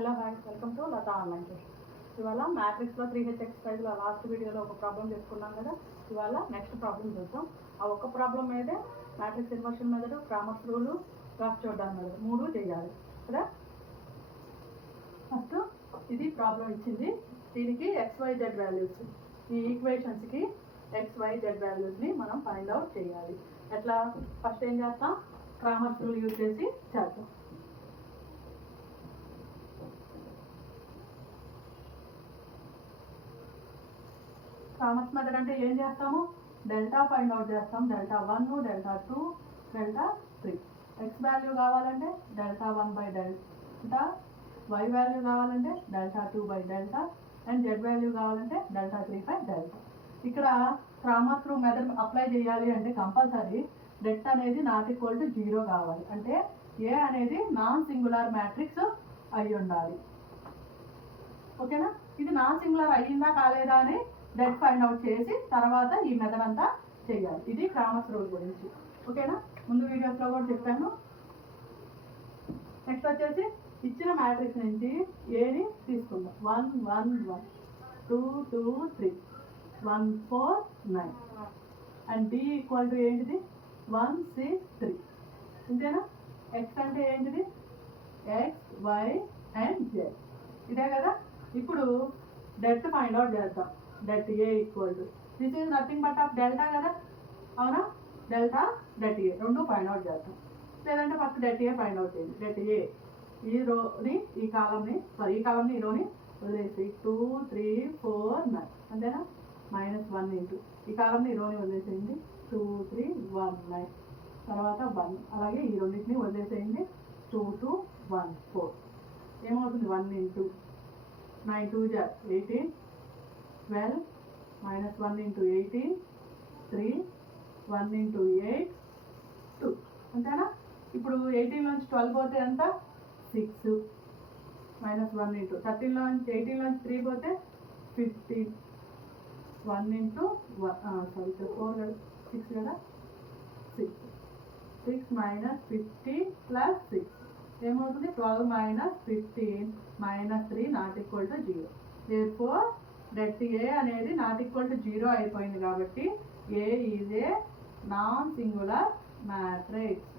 Hello hi, welcome to Lata online tuition. ఇవాళ మ్యాట్రిక్స్లో 3H ఎక్సర్సైజ్లో last వీడియోలో ఒక ప్రాబ్లం చేసుకున్నాం కదా. ఇవాళ నెక్స్ట్ ప్రాబ్లం చూద్దాం. ఆ ఒక్క ప్రాబ్లం మీదే matrix inversion method, Cramer's rule, cross చూడడానికి మెథడ్ 3 చేయాలి కదా. ఫస్ట్ ఇది ప్రాబ్లం ఇచ్చింది, దీనికి XYZ వాల్యూస్, ఈ ఈక్వేషన్స్కి XYZ వాల్యూస్ని మనం ఫైండ్ అవుట్ చేయాలి. ఎట్లా? ఫస్ట్ ఏం చేస్తాం, క్రామర్స్ రూల్ యూజ్ చేసి చేద్దాం. క్రామర్స్ మెథడ్ అంటే ఏం చేస్తాము, డెల్టా ఫైండ్ అవుట్ చేస్తాం. Delta 1, delta 2, delta 3. X value కావాలంటే delta 1 by delta, y value కావాలంటే delta 2 by delta, and z value కావాలంటే డెల్టా 3 బై డెల్టా. ఇక్కడ క్రామర్స్ రూల్ మెథడ్ అప్లై చేయాలి అంటే కంపల్సరీ డెట్ అనేది నాట్ ఈక్వల్ టు 0 కావాలి. అంటే ఏ అనేది నాన్ సింగులర్ మ్యాట్రిక్స్ అయి ఉండాలి. ఓకేనా? ఇది నాన్ సింగులర్ అయ్యిందా కాలేదా అని డెట్ ఫైండ్ అవుట్ చేసి తర్వాత ఈ మెథడ్ అంతా చేయాలి. ఇది క్రామర్స్ రూల్ గురించి. ఓకేనా? ముందు వీడియోస్లో కూడా చెప్పాను. నెక్స్ట్ వచ్చేసి ఇచ్చిన మ్యాట్రిక్స్ నుంచి ఏని తీసుకుందాం. 1 1 1, 2 2 3, 1 4 9, అండ్ డి ఈక్వల్ టు ఏంటిది 1 6 3. ఇంతేనా? ఎక్స్ అంటే ఏంటిది ఎక్స్, వై అండ్ జెడ్. ఇదే కదా. ఇప్పుడు డెట్ ఫైండ్ అవుట్ చేద్దాం. Det A equal to this is nothing but of delta కదా, అవునా? డెల్టా డెట్ ఏ రెండు ఫైండ్ అవుట్ చేద్దాం. లేదంటే first debt A find out చేయండి. డెట్ ఏ ఈ రోని ఈ కాలంని ఈ రోని వదిలేసి 2 3 4 9, అంతేనా? -1 ఇంటూ ఈ కాలంని ఈ రోని వదిలేసేయండి. 2 3 1 9, తర్వాత 1, అలాగే ఈ రెండింటిని వదిలేసేయండి. 2 2 1 4. ఏమవుతుంది 1 ఇంటూ 9 2 18, 12, -1 ఇంటూ 18 3, 1 ఇంటూ 8 2, అంతేనా? ఇప్పుడు 18 నుంచి 12 పోతే ఎంత 6, -1 ఇంటూ 13 నుంచి 18 నుంచి 3 పోతే 15, 1 ఇంటూ 4 కదా 6 కదా 6 -50 + 6 ఏమవుతుంది 12 - 15 - 3 not equal to 0. therefore det A అనేది నాట్ ఈక్వల్ టు 0 అయిపోయింది. కాబట్టి A is a non singular matrix.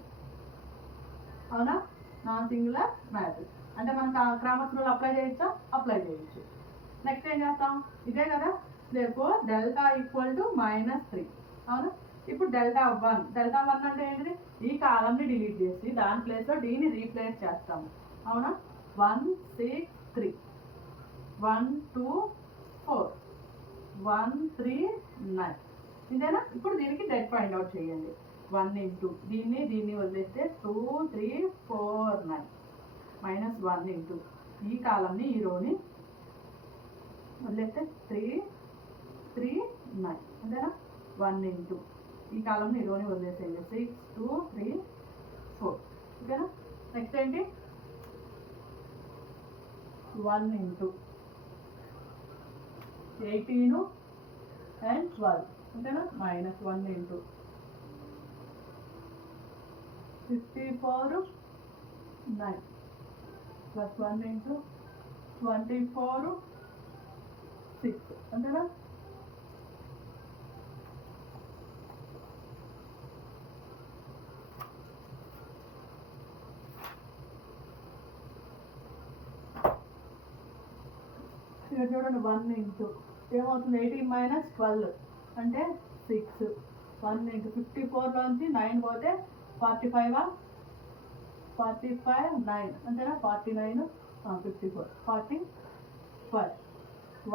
అవునా? నాన్ సింగులర్ మ్యాట్రిక్స్ అంటే మనం క్రామర్స్ రూల్ అప్లై చేయొచ్చా? అప్లై చేయొచ్చు. నెక్స్ట్ ఏం చేస్తాం, ఇదే కదా. therefore delta equal to -3. అవునా? ఇప్పుడు డెల్టా 1 అంటే ఏంటిది, ఈ కాలంని డిలీట్ చేసి దాని ప్లేస్లో డీని రీప్లేస్ చేస్తాము. అవునా? 1 6 3, 1 2 4, 1 3 9, ఇంతేనా? ఇప్పుడు దీనికి డెట్ ఫైండ్ అవుట్ చేయండి. 1 ఇంటూ దీన్ని వదిలేస్తే 2 3 4 9, -1 ఇంటూ ఈ కాలంని ఈ రోని వదిలేస్తే 3 3 9, అంతేనా? 1 ఇంటూ ఈ కాలంని ఈ రోని వదిలేసేయండి. 6 2 3 4, ఓకేనా? నెక్స్ట్ ఏంటి 1 ఇంటూ 18 and 12, అంతేనా? -1 ఇంటూ 54 9, +1 ఇంటూ 24 6, అంతేనా? ఇక్కడ చూడండి 1 ఇంటూ ఏమవుతుంది 18 - 12 అంటే 6, 1 ఇంటూ 54లోంచి 9 పోతే 45 9, అంతేనా? 49 54 45.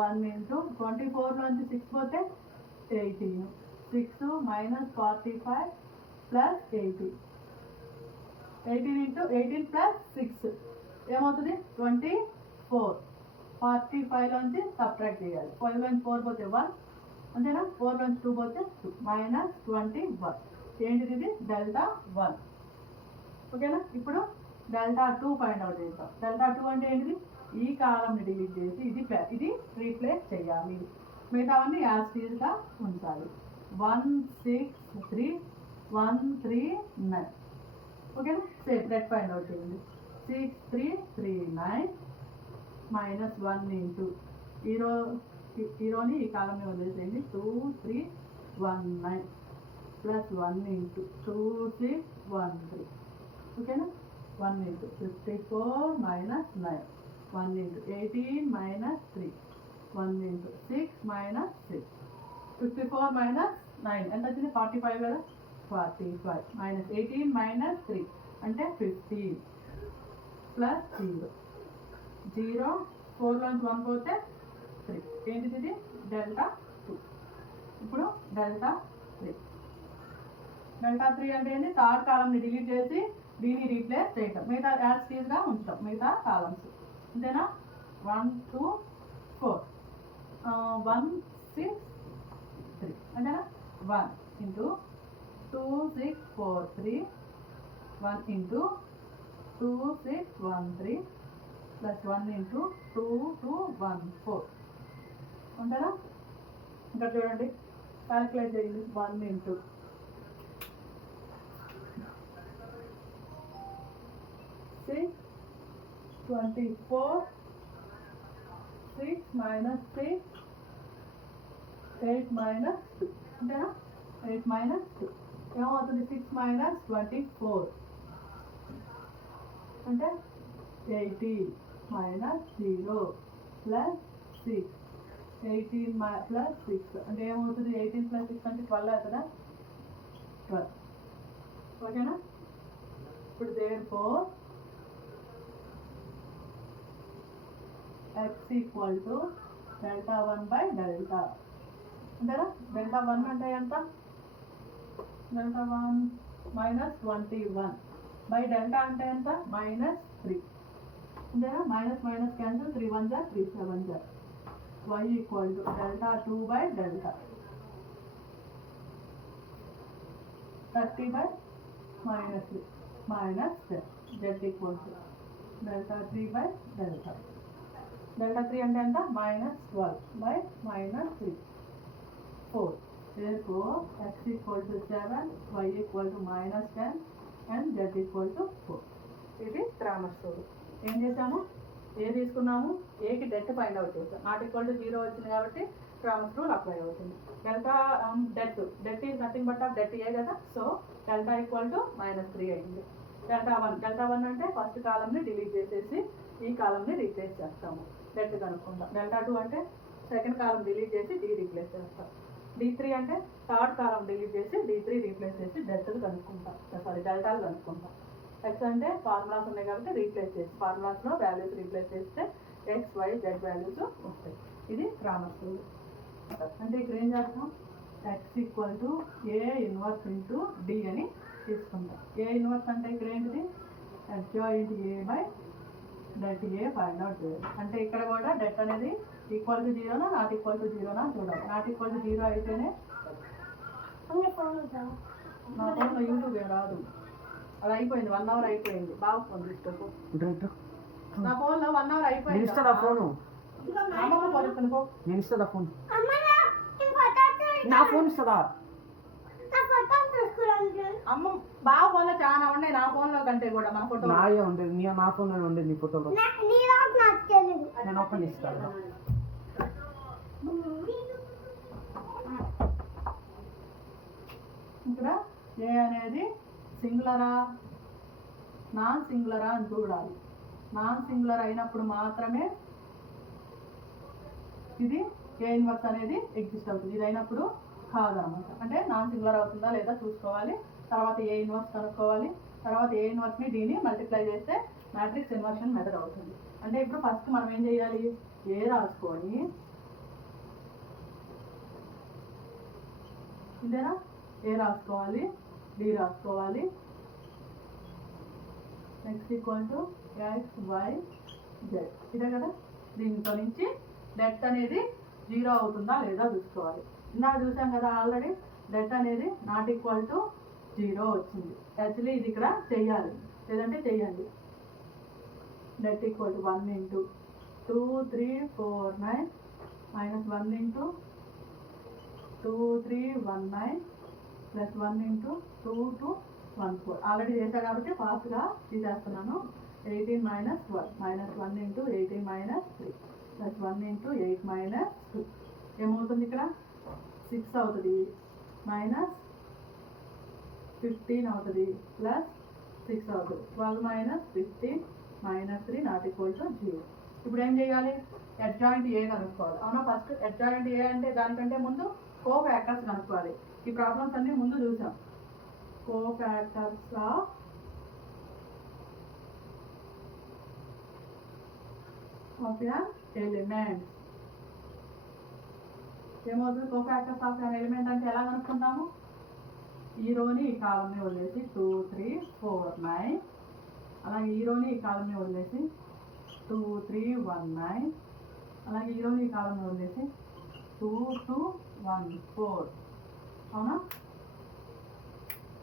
1 ఇంటూ 24లోంచి 6 పోతే 18, 6 - 45 + 18, 18 ఇంటూ 18 + 6 ఏమవుతుంది 24. 45లోంచి సబ్ట్రాక్ట్ చేయాలి. 5 నుంచి 4 పోతే 1, అంతేనా? 4 నుంచి 2 పోతే 2, -21. ఏంటిది ఇది డెల్టా 1. ఓకేనా? ఇప్పుడు డెల్టా 2 ఫైండ్ అవుట్ చేద్దాం. డెల్టా 2 అంటే ఏంటిది, ఈ కాలంని డిలీట్ చేసి ఇది రీప్లేస్ చేయాలి. మిగతావన్నీ యాజ్ టీజ్గా ఉంచాలి. 1 6 3, 1 3 9, ఓకేనా? సేమ్ డెట్ ఫైండ్ అవుట్ చేయండి. 6 3 3 9, మైనస్ 1 ఇంటూ ఈరోని ఈ కాలంలో వదిలేసేయండి 2 3 1 9 ప్లస్ 1 ఇంటూ 2 6 1 3 ఓకేనా 1 into 54 minus 9 1 into 18 minus 3 1 into 6 minus 6 54 minus 9 ఎంత వచ్చింది 45 కదా 45 మైనస్ 18 మైనస్ 3 అంటే 15 ప్లస్ 0 0 4లోంచి 1 పోతే 3 ఏంటిది ఇది డెల్టా 2 ఇప్పుడు డెల్టా 3 అంటే ఏంటి థర్డ్ కాలంని డిలీట్ చేసి దీన్ని రీప్లేస్ చేయటం మిగతా యాజ్ టీజ్గా ఉంచటం మిగతా కాలమ్స్ అంతేనా 1 2 4 1 6 3 అంతేనా 1 ఇంటూ 2 6 4 3 1 ఇంటూ 2 6 1 3 ప్లస్ 1 ఇంటూ 2 2 1 4 అంతేనా ఇంకా చూడండి క్యాలిక్యులేట్ చేయండి 1 ఇంటూ 6 24 6 minus 6 8 minus 2 అంతేనా 8 minus 2 ఏమవుతుంది 6 minus 24 అంటే 18 minus 0 plus 6 18 plus 6 అంటే ఏమవుతుంది 18 plus 6 అంటే 12 కదా 12 ఓకేనా ఇప్పుడు therefore x equal to delta 1 by delta అంతేనా delta 1 అంటే ఎంత delta 1 minus 21 by delta అంటే ఎంత minus 3 అంతేనా minus minus cancel 3 1 जा 3 7 जा y equal to delta 2 by delta 30 by minus 3 minus 10 z equal to delta 3 by delta delta 3 అంటే ఎంత minus 12 by minus 3 4 therefore x equal to 7 y equal to minus 10 and z equal to 4 ఇది Cramer's rule ఏం చేసాము ఏ తీసుకున్నాము ఏకి debt find out చేసాం not equal to 0 వచ్చింది కాబట్టి క్రామర్స్ రూల్ అప్లై అవుతుంది delta debt is nothing but of det A కదా సో డెల్టా ఈక్వల్ టు -3 అయింది డెల్టా 1 అంటే ఫస్ట్ కాలంని డిలీట్ చేసేసి ఈ కాలంని రీప్లేస్ చేస్తాము డెట్ కనుక్కుంటాం డెల్టా 2 అంటే సెకండ్ కాలం డిలీట్ చేసి డి రీప్లేస్ చేస్తాం D3 అంటే థర్డ్ కాలం డిలీట్ చేసి D3 రీప్లేస్ చేసి డెల్టాలు కనుక్కుంటాం డెల్టాలు కనుక్కుంటాం x అంటే ఫార్ములాస్ ఉన్నాయి కాబట్టి రీప్లేస్ చేసి ఫార్ములాస్లో వాల్యూస్ రీప్లేస్ చేస్తే ఎక్స్ వై జెడ్ వాల్యూస్ వస్తాయి ఇది క్రామర్స్ రూల్ అంటే ఇక్కడ ఏం చేస్తాం x equal to A inverse into D అని తీసుకుంటాం ఏ ఇన్వర్స్ అంటే ఇక్కడ ఏంటిది adjoint A by det A find out చేయాలి అంటే ఇక్కడ కూడా డెట్ అనేది equal to 0 not equal to 0 చూడాలి నాట్ ఈక్వల్ టు 0 అయితేనే నా ఫోన్లో యూట్యూబ్ ఏం రాదు అది అయిపోయింది 1 అవర్ అయిపోయింది బాగా ఫోన్ తీసుకో నా ఫోన్లో 1 అవర్ అయిపోయింది అమ్మమ్మ పడుతునుకో నేను ఇస్తుందా ఫోన్ నా ఫోన్ ఇస్తుందా అమ్మ బాగా ఫోన్లో చాలా ఉన్నాయి నా ఫోన్లో కంటే కూడా మా ఫోటో నాయే ఉండేది నా ఫోన్లో ఉండేది నీ ఫోటోలో నేను ఓపెన్ ఇస్తాను ఇక్కడ ఏ అనేది సింగులరా నాన్ సింగులరా అని చూడాలి నాన్ సింగులర్ అయినప్పుడు మాత్రమే ఇది ఏ ఇన్వర్స్ అనేది ఎగ్జిస్ట్ అవుతుంది ఇది అయినప్పుడు కాదనమాట అంటే నాన్ సింగులర్ అవుతుందా లేదా చూసుకోవాలి తర్వాత ఏ ఇన్వర్స్ కనుక్కోవాలి తర్వాత ఏ ఇన్వర్స్ని డీని మల్టిప్లై చేస్తే మ్యాట్రిక్స్ ఇన్వర్షన్ మెథడ్ అవుతుంది అంటే ఇప్పుడు ఫస్ట్ మనం ఏం చేయాలి ఏ రాసుకొని ఇంతేనా ఏ రాసుకోవాలి డి రాసుకోవాలి next equal to x y z ఇదే కదా దీంతో నుంచి డెట్ అనేది 0 అవుతుందా లేదా చూసుకోవాలి ఇందాక చూసాం కదా ఆల్రెడీ డెట్ అనేది నాట్ ఈక్వల్ టు 0 వచ్చింది యాక్చువల్లీ ఇది ఇక్కడ చెయ్యాలి లేదంటే చెయ్యండి debt equal to 1 into 2 3 4 9 minus 1 into 2 3 1 9 plus 1 into 2 2 1 4 already చేశా కాబట్టి ఫాస్ట్గా తీసేస్తున్నాను 18 minus 1 minus 1 into 18 minus 3 plus 1 into 8 minus 2 ఏమవుతుంది ఇక్కడ 6 అవుతుంది మైనస్ 15 అవుతుంది ప్లస్ 6 అవుతుంది 12 minus 15 minus 3 not equal to 0. ఇప్పుడు ఏం చేయాలి అడ్జాయింట్ ఏ కనుక్కోవాలి అవునా ఫస్ట్ అడ్జాయింట్ ఏ అంటే దానికంటే ముందు కో ఫ్యాక్టర్స్ కనుక్కోవాలి ఈ ప్రాబ్లమ్స్ అన్ని ముందు చూసాం కో ఫ్యాక్టర్స్ ఆఫ్ యాన్ ఎలిమెంట్ ఏమవుతుంది కో ఫ్యాక్టర్స్ ఆఫ్ యాన్ ఎలిమెంట్ అంటే ఎలా కనుక్కుంటాము ఈ రోని ఈ కాలంని వదిలేసి 2 3 4 9 అలాగే ఈ రోని ఈ కాలంని వదిలేసి 2 3 1 9 అలాగే ఈ రోని ఈ కాలంని వదిలేసి 2 2 1 4 అవునా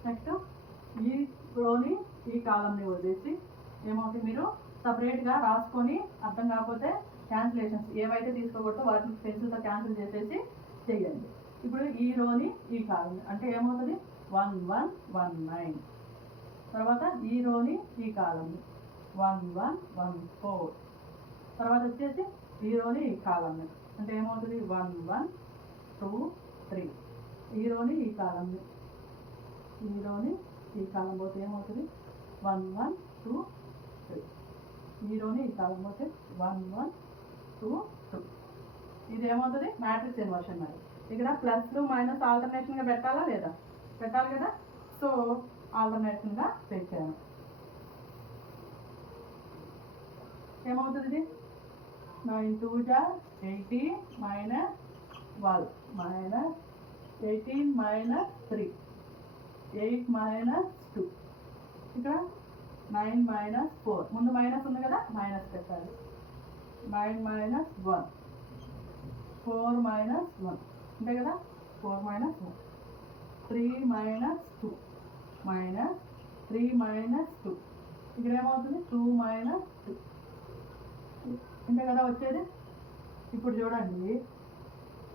నెక్స్ట్ ఈ రోని ఈ కాలంని వదిలేసి ఏమవుతుంది మీరు సపరేట్గా రాసుకొని అర్థం కాకపోతే క్యాన్సిలేషన్స్ ఏవైతే తీసుకోకూడదో వాటిని పెన్సిల్తో క్యాన్సిల్ చేసేసి చేయండి ఇప్పుడు ఈ రోని ఈ కాలం అంటే ఏమవుతుంది 1 1 1 9 తర్వాత ఈ రోని ఈ కాలం 1 1 1 4 తర్వాత వచ్చేసి ఈ రోని ఈ కాలం అంటే ఏమవుతుంది 1 1 2 3 ఈ రోని ఈ కాలం ఈ రోని ఈ కాలం పోతే ఏమవుతుంది 1 1 2 3 ఈ రోని ఈ కాలం పోతే 1 1 2 2 ఇది ఏమవుతుంది మ్యాట్రిక్స్ ఇన్వర్షన్ మరి ఇక్కడ ప్లస్లు మైనస్ ఆల్టర్నేషన్గా పెట్టాలా లేదా పెట్టాలి కదా సో ఆల్టర్నేషన్గా పెట్టాను ఏమవుతుంది ఇది 9 2 18 minus 12 minus 18 minus 3 8 minus 2 ఇక్కడ 9 minus 4 ముందు మైనస్ ఉంది కదా మైనస్ పెట్టాలి 9 minus 1 4 minus 1 అంతే కదా 4 minus 1 3 minus 2 minus 3 minus 2 ఇక్కడ ఏమవుతుంది 2 minus 2 అంతే కదా వచ్చేది ఇప్పుడు చూడండి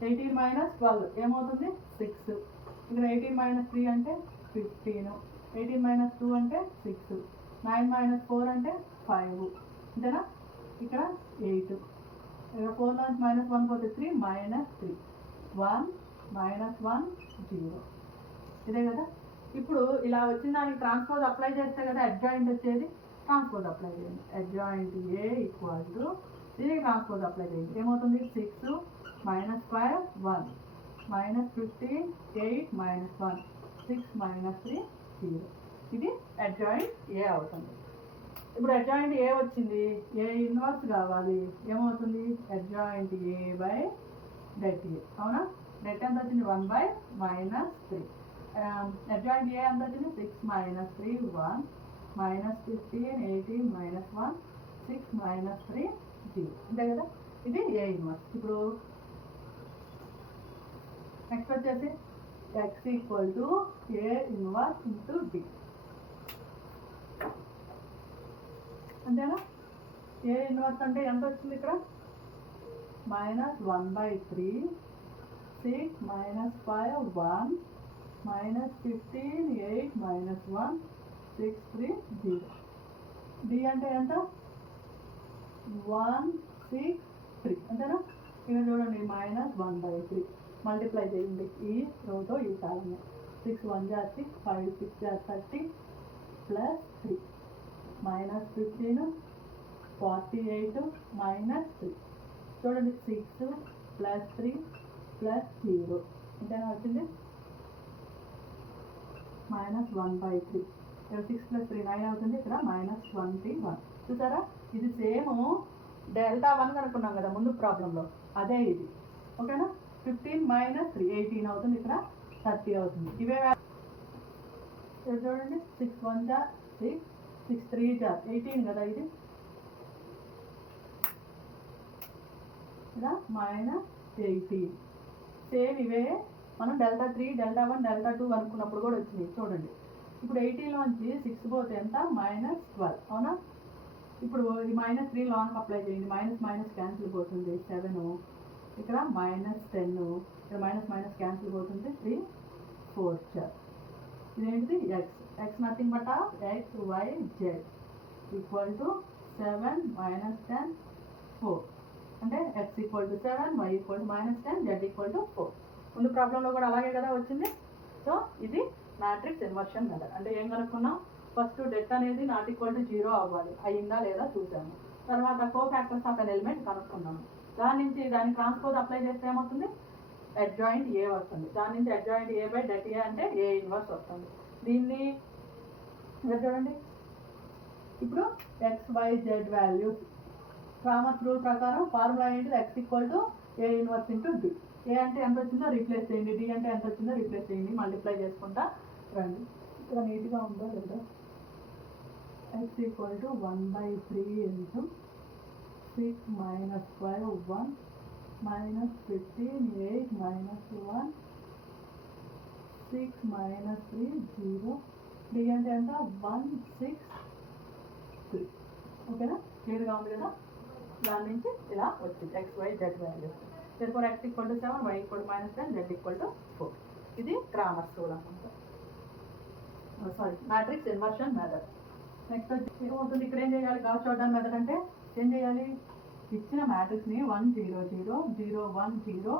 18 minus 12 ఏమవుతుంది 6 ఇక్కడ 18 minus 3 అంటే 15 18 minus 2 అంటే 6 9 minus 4 అంటే 5 అంతేనా ఇక్కడ 8 ఇక్కడ 4 నుంచి మైనస్ 1 పోతే 3 minus 3 1 minus 1 0 ఇదే కదా ఇప్పుడు ఇలా వచ్చిన దానికి ట్రాన్స్పోజ్ అప్లై చేస్తే కదా అడ్జాయింట్ వచ్చేది ట్రాన్స్పోజ్ అప్లై చేయండి అడ్జాయింట్ ఏ ఈక్వల్ టు దీనికి ట్రాన్స్పోజ్ అప్లై చేయండి ఏమవుతుంది 6 minus 5 1 minus 15 8 minus 1 6 minus 3 0 ఇది అడ్జాయింట్ ఏ అవుతుంది ఇప్పుడు అడ్జాయింట్ ఏ వచ్చింది ఏ ఇన్వర్స్ కావాలి ఏమవుతుంది అడ్జాయింట్ ఏ బై డెట్ ఏ అవునా డెట్ ఎంత వచ్చింది 1 బై మైనస్ 3 అడ్జాయింట్ ఏ ఎంత వచ్చింది 6 minus 3 1 minus 15 18 minus 1 6 minus 3 0 అంతే కదా ఇది ఏ ఇన్వర్స్ ఇప్పుడు నెక్స్ట్ వచ్చేసి x equal to A inverse into D అంతేనా ఏ ఇన్వర్స్ అంటే ఎంత వచ్చింది ఇక్కడ minus 1 by 3 6 minus 5 1 minus 15 8 minus 1 6 3 0 D అంటే ఎంత 1 6 3 అంతేనా ఇక్కడ చూడండి మైనస్ 1 బై 3 మల్టిప్లై చేయండి ఈ రోతో ఈ కాలం 6 1 జా 6 5 6 జా 30 ప్లస్ 3 మైనస్ 15 48 మైనస్ 3 చూడండి 6 ప్లస్ 3 ప్లస్ 0 ఇంతేనా వచ్చింది మైనస్ 1 బై 3 ఇక్కడ 6 ప్లస్ 3 9 అవుతుంది ఇక్కడ మైనస్ 21 చూసారా ఇది సేమ్ డెల్టా 1 కనుక్కున్నాం కదా ముందు ప్రాబ్లంలో అదే ఇది ఓకేనా 15 మైనస్ 3 18 అవుతుంది ఇక్కడ 30 అవుతుంది ఇవే చూడండి 6 1 జా 6 6 3 జా 18 కదా ఇది ఇలా మైనస్ 18 సేమ్ ఇవే మనం డెల్టా 3 డెల్టా 1 డెల్టా 2 అనుకున్నప్పుడు కూడా వచ్చింది చూడండి ఇప్పుడు 18లోంచి 6 పోతే ఎంత మైనస్ 12 అవునా ఇప్పుడు ఈ మైనస్ 3 లాంగ్ అప్లై చేయండి మైనస్ మైనస్ క్యాన్సిల్ పోతుంది 7 ఇక్కడ మైనస్ 10 ఇక్కడ మైనస్ మైనస్ క్యాన్సిల్ పోతుంది 3 4 ఇదేంటిది x x nothing but of x y z equal to 7 minus 10 4 అంటే x equal to 7 y equal to minus 10 z equal to 4. ముందు ప్రాబ్లంలో కూడా అలాగే కదా వచ్చింది. సో ఇది మ్యాట్రిక్స్ ఇన్వర్షన్ మెథడ్. అంటే ఏం కనుక్కున్నాం, ఫస్ట్ డెట్ అనేది నాట్ ఈక్వల్ టు 0 అవ్వాలి, అయ్యిందా లేదా చూసాము. తర్వాత కోఫాక్టర్స్ ఆఫ్ అన్ ఎలిమెంట్ కనుక్కున్నాము. దాని నుంచి దాని ట్రాన్స్పోజ్ అప్లై చేస్తే ఏమవుతుంది, అడ్జాయింట్ ఏ వస్తుంది. దాని నుంచి adjoint A by det A అంటే ఏ ఇన్వర్స్ వస్తుంది. దీన్ని చూడండి, ఇప్పుడు x y z values Cramer's rule ప్రకారం ఫార్ములా ఏంటిది, x equal to A inverse into D. A అంటే ఎంత వచ్చిందో రీప్లేస్ చేయండి, డి అంటే ఎంత వచ్చిందో రీప్లేస్ చేయండి, మల్టిప్లై చేసుకుంటా రండి. ఇక్కడ నీట్గా ఉందో లేదా, x equal to 1/3 into 6 minus 5 1 minus 15 8 minus 1 6 minus 3 0. D అంటే ఎంత 1 6 3. ఓకేనా, క్లియర్గా ఉంది కదా. దాని నుంచి ఇలా వచ్చింది x y z values. therefore x equal to 7, y equal to minus 10, z equal to 4. ఇది క్రామర్స్ రూల్ అన్నమాట. Sorry, matrix inversion method. Next ఏమవుతుంది, ఇక్కడ ఏం చేయాలి, గాస్ జార్డాన్ మెథడ్ అంటే ఏం చేయాలి, ఇచ్చిన మ్యాట్రిక్స్ని 1 0 0 0 1 0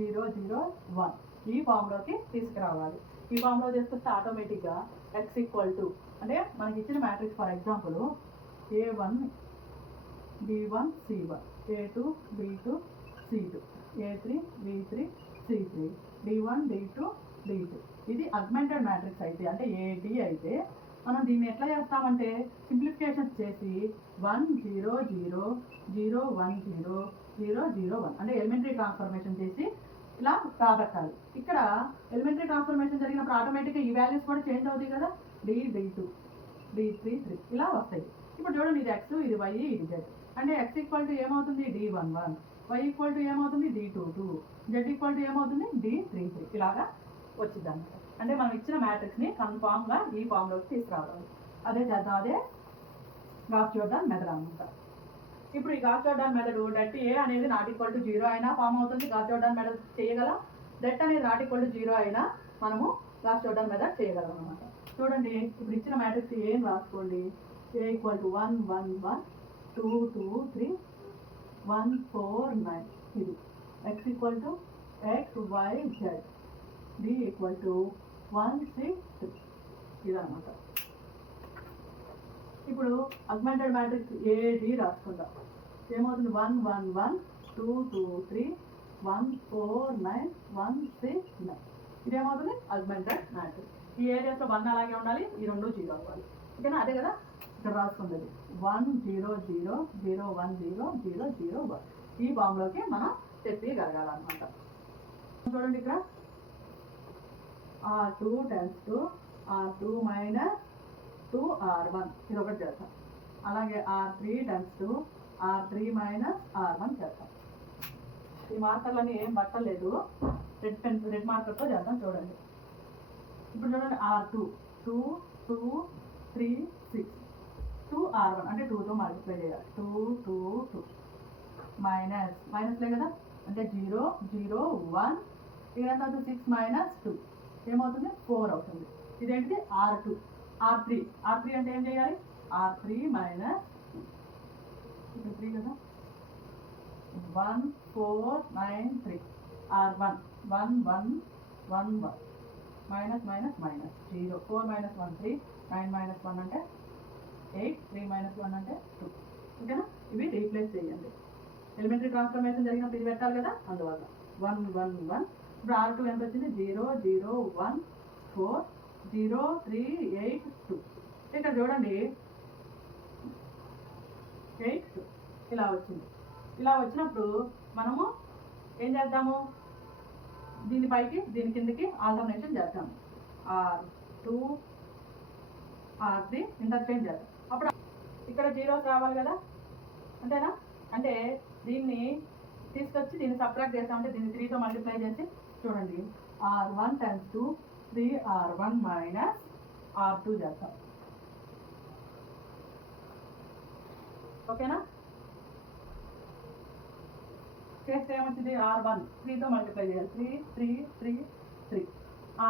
0 0 1 ఈ ఫామ్లోకి తీసుకురావాలి. ఈ ఫామ్లో చేసుకొస్తే ఆటోమేటిక్గా ఎక్స్ ఈక్వల్ టు అంటే మనకి ఇచ్చిన matrix for example A1 B1 C1 A2 B2 C2 A3 B3 C3 D1 D2 D2. ఇది అగ్మెంటెడ్ మ్యాట్రిక్స్ అయితే అంటే AD అయితే మనం దీన్ని ఎట్లా చేస్తామంటే సింప్లిఫికేషన్స్ చేసి 1 0 0 0 1 0 0 0 1 అంటే ఎలిమెంటరీ ట్రాన్స్ఫర్మేషన్ చేసి ఇలా రాబట్టాలి. ఇక్కడ ఎలిమెంటరీ ట్రాన్స్ఫర్మేషన్ జరిగినప్పుడు ఆటోమేటిక్గా ఈ వాల్యూస్ కూడా చేంజ్ అవుతాయి కదా, D2 D3 3 ఇలా వస్తాయి. ఇప్పుడు చూడండి, ఇది x, ఇది y, ఇది z. అంటే x ఈక్వల్ టు ఏమవుతుంది D11, y ఈక్వల్ టు ఏమవుతుంది D22, z ఈక్వల్ టు ఏమవుతుంది D33. ఇలాగా వచ్చింది అనమాట. అంటే మనం ఇచ్చిన మ్యాట్రిక్స్ని కన్ఫామ్గా ఈ ఫామ్లోకి తీసుకురావాలి. అదే చేద్దాం, అదే గాస్ జార్డాన్ మెథడ్ అనమాట. ఇప్పుడు ఈ Gauss Jordan method det A అనేది నాట్ ఈక్వల్ టు 0 అయినా ఫామ్ అవుతుంది, గాస్ జార్డాన్ మెథడ్ చేయగలం. డెట్ అనేది నాట్ ఈక్వల్ టు 0 అయినా మనము గాస్ జార్డాన్ మెథడ్ చేయగలం అనమాట. చూడండి, ఇప్పుడు ఇచ్చిన మ్యాట్రిక్స్ ఏం రాసుకోండి, A ఈక్వల్ టు 1 1 1 2 2 3 1 4 9. ఇది x equal to x y z, D equal to 1 6 3. ఇదన్నమాట. ఇప్పుడు అగ్మెంటెడ్ మ్యాట్రిక్స్ AD రాసుకుందాం. ఏమవుతుంది 1 1 1 2 2 3 1 4 9 1 6 9. ఇదేమవుతుంది అగ్మెంటెడ్ మ్యాట్రిక్స్. ఈ ఏరియాస్లో 1 అలాగే ఉండాలి, ఈ 2 0 అవ్వాలి. ఓకేనా, అదే కదా ఇక్కడ రాసుకుంది 1 0 0 0 1 0 0 0 1 ఈ ఫామ్లోకి మనం తెప్పగలగాలన్నమాట. చూడండి, ఇక్కడ R2 tends to R2 minus 2 R1 ఇది ఒకటి చేస్తాం. అలాగే R3 tends to R3 minus R1 చేస్తాం. ఈ మార్కర్లన్నీ ఏం పట్టలేదు, రెడ్ మార్కర్తో చేద్దాం. చూడండి, ఇప్పుడు చూడండి R2 2 2 3 6 2 R1 అంటే 2తో మల్టిప్లై చేయాలి. 2 2 2 మైనస్లే కదా, అంటే 0 0 1 ఇక్కడ ఎంత అవుతుంది 6 మైనస్ 2 ఏమవుతుంది 4 అవుతుంది. ఇదేంటిది R2. R3 అంటే ఏం చేయాలి, R3 మైనస్ 3 కదా 1 4 9 3 R1 1 1 1 1 minus minus minus 0 4 minus 1 3 9 minus 1 అంటే 8 3 మైనస్ 1 అంటే 2. ఓకేనా, ఇవి రీప్లేస్ చేయండి. ఎలిమెంటరీ ట్రాన్స్ఫర్మేషన్ జరిగినప్పుడు ఇది పెట్టాలి కదా, అందువల్ల 1 1 1. ఇప్పుడు R2 ఎంత వచ్చింది 0 0 1 4 0 3 8 2. ఇక్కడ చూడండి 8 2 ఇలా వచ్చింది. ఇలా వచ్చినప్పుడు మనము ఏం చేద్దాము, దీనిపైకి దీని కిందకి ఆల్టర్నేషన్ చేద్దాము. R2 R3 ఇంటర్చేంజ్ చేద్దాం. అప్పుడు ఇక్కడ జీరోస్ రావాలి కదా, అంతేనా. అంటే దీన్ని తీసుకొచ్చి దీన్ని సబ్ట్రాక్ట్ చేస్తామంటే దీన్ని 3తో మల్టిప్లై చేసి చూడండి R1 tends to 3 R1 minus R2 చేస్తాం. ఓకేనా, చేస్తే ఏమొచ్చింది R1 3తో మల్టిప్లై చేయాలి 3 3 3 3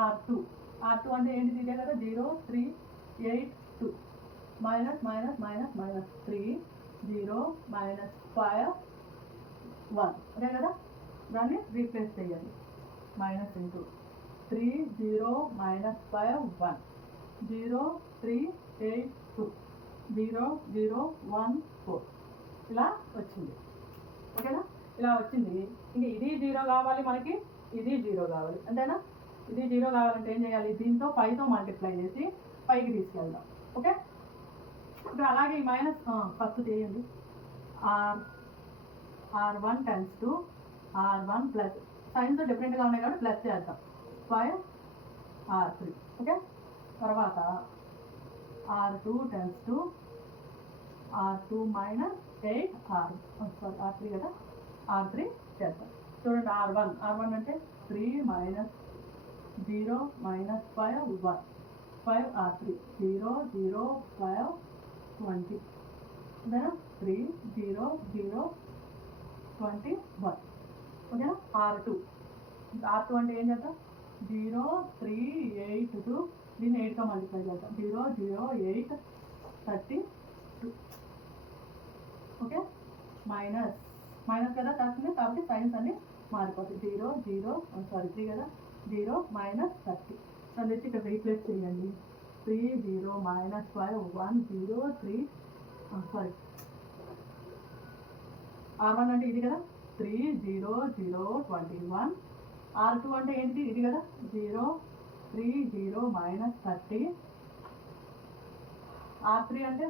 R2 అంటే ఏంటిది ఇదే కదా 0 3 8 2 minus minus minus minus 3 0 minus 5 1 అదే కదా, దాన్ని రీప్లేస్ చేయాలి. మైనస్ ఇంటూ 3 0 మైనస్ 5 1 0 3 8 2 0 0 1 4 ఇలా వచ్చింది. ఓకేనా, ఇలా వచ్చింది. ఇంక ఇది 0 కావాలి మనకి, ఇది 0 కావాలి, అంతేనా. ఇది 0 కావాలంటే ఏం చేయాలి, దీంతో 5తో మల్టిప్లై చేసి పైకి తీసుకెళ్దాం. ఓకే, ఇప్పుడు అలాగే ఈ మైనస్ ఫస్ట్ చేయండి. R1 tends to R1 plus science డిఫరెంట్గా ఉన్నాయి కాబట్టి ప్లస్ చేద్దాం. 5 R3. ఓకే, తర్వాత R2 tends to R2 minus 8 R3 కదా, R3 చేద్దాం. చూడండి, R1 అంటే 3 మైనస్ 0 మైనస్ 5 1 5 R3 0 0 5 20 ఓకేనా, 3 0 0 21. ఓకేనా, R2 అంటే ఏం చేద్దాం, 0 3 8 2 దీన్ని 8తో మల్టిప్లై చేద్దాం. 0 0 8 32. ఓకే, మైనస్ కదా కాస్తుంది కాబట్టి సైన్స్ అన్ని మారిపోతాయి. 0 0 3 కదా, 0 మైనస్ 30. దాన్ని తెచ్చి ఇక్కడ రీప్లేస్ చేయండి. 3 0 మైనస్ 5 1 0 3 R1 అంటే ఇది కదా, 3 0 0 21. R2 అంటే ఏంటి, ఇది కదా, 0 3 0 మైనస్ 30. R3 అంటే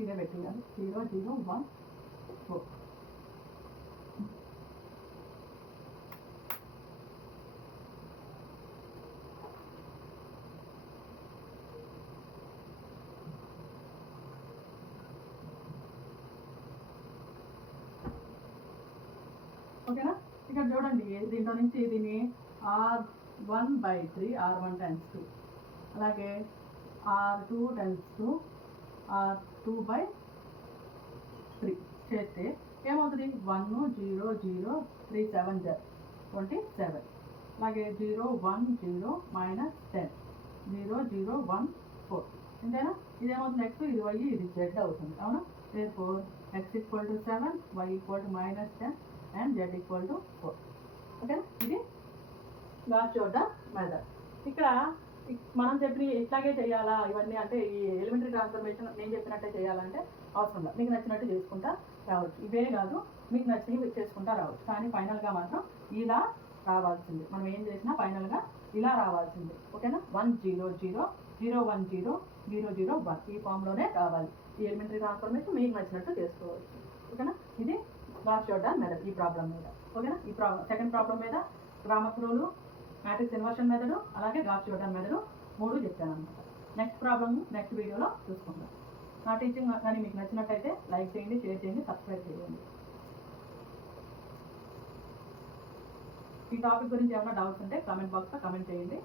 ఇదే పెట్టేయాలి, 0 0 1 4. ఓకేనా, ఇక్కడ చూడండి, దీంట్లో నుంచి దీన్ని R1/3 R1 టెన్స్ టు, అలాగే R2 టెన్స్ టు R2/3 చేస్తే ఏమవుతుంది, 1 0 0 3 7 27. అలాగే 0 1 0 మైనస్ 10 0 0 1 4. అంతేనా, ఇదేమవుతుంది, x ఇది y ఇది z అవుతుంది. అవునా, therefore x = 7 y = -10 and z = 4. ఓకేనా, ఇది గాస్ జోర్డాన్ మెథడ్. ఇక్కడ మనం చెప్పిన ఇట్లాగే చేయాలా ఇవన్నీ అంటే ఈ ఎలిమెంటరీ ట్రాన్స్ఫర్మేషన్ నేను చెప్పినట్టే చేయాలంటే అవసరం లేదు, మీకు నచ్చినట్టు చేసుకుంటా రావచ్చు. ఇవే కాదు, మీకు నచ్చినవి చేసుకుంటా రావచ్చు, కానీ ఫైనల్గా మాత్రం ఇలా రావాల్సింది. మనం ఏం చేసినా ఫైనల్గా ఇలా రావాల్సింది. ఓకేనా, 1 0 0 0 1 0 0 0 1 ఈ ఫామ్లోనే రావాలి. ఈ ఎలిమెంటరీ ట్రాన్స్ఫర్మేషన్ మీకు నచ్చినట్టు చేసుకోవచ్చు. ఓకేనా, ఇది గాస్ జోర్డాన్ మెథడ్ ఈ ప్రాబ్లం మీద. ఓకేనా, ఈ సెకండ్ ప్రాబ్లం మీద రామస్ రూల్, మ్యాట్రిక్స్ ఇన్వర్షన్ మెథడ్, అలాగే గాస్ జోర్డాన్ మెథడ్ 3 చెప్పాను అనమాట. నెక్స్ట్ ప్రాబ్లమ్ నెక్స్ట్ వీడియోలో చూసుకుందాం. నా టీచింగ్ కానీ మీకు నచ్చినట్టయితే లైక్ చేయండి, షేర్ చేయండి, సబ్స్క్రైబ్ చేయండి. ఈ టాపిక్ గురించి ఏమైనా డౌట్స్ ఉంటే కామెంట్ బాక్స్లో కామెంట్ చేయండి,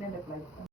నేను రిప్లై ఇస్తాను.